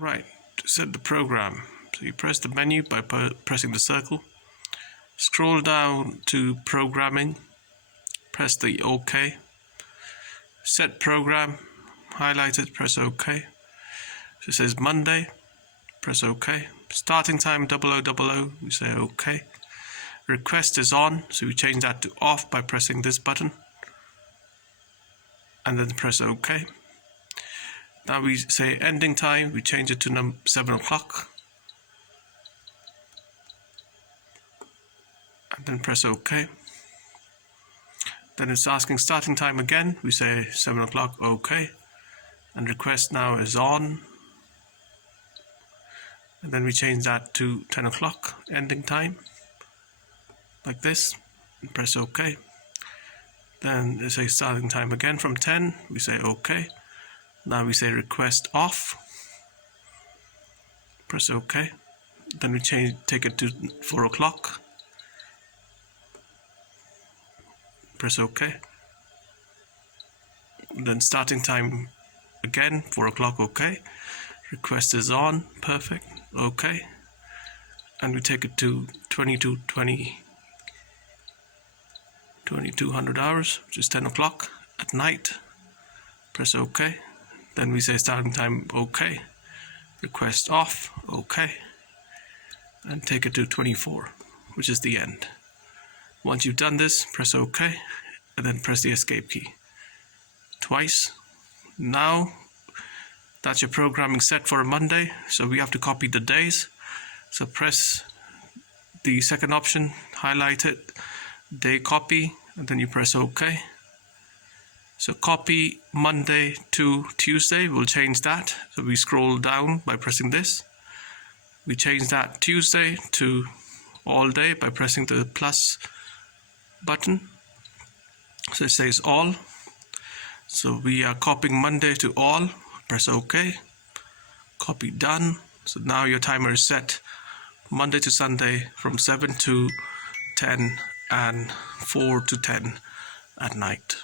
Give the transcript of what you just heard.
Right, to set the program, so you press the menu by pressing the circle, scroll down to programming, press the OK, set program, highlight it, press OK. So it says Monday, press OK. Starting time 0000, we say OK. Request is on, so we change that to off by pressing this button and then press OK. Now we say ending time, we change it to 7 o'clock and then press OK. Then it's asking starting time again, we say 7 o'clock, OK, and request now is on, and then we change that to 10 o'clock ending time like this and press OK. Then it says starting time again from 10, we say OK. Now we say request off, press OK. Then we take it to 4 o'clock, press OK. Then starting time again 4 o'clock, OK. Request is on, perfect, OK. And we take it to 2200 hours, which is 10 o'clock at night, press OK. Then we say starting time OK, request off, OK, and take it to 24, which is the end. Once you've done this, press OK and then press the escape key twice. Now that's your programming set for a Monday, so we have to copy the days. So press the second option, highlight it, day copy, and then you press OK. So copy Monday to Tuesday, we'll change that. So we scroll down by pressing this. We change that Tuesday to all day by pressing the plus button. So it says all. So we are copying Monday to all, press OK. Copy done. So now your timer is set Monday to Sunday from 7 to 10 and 4 to 10 at night.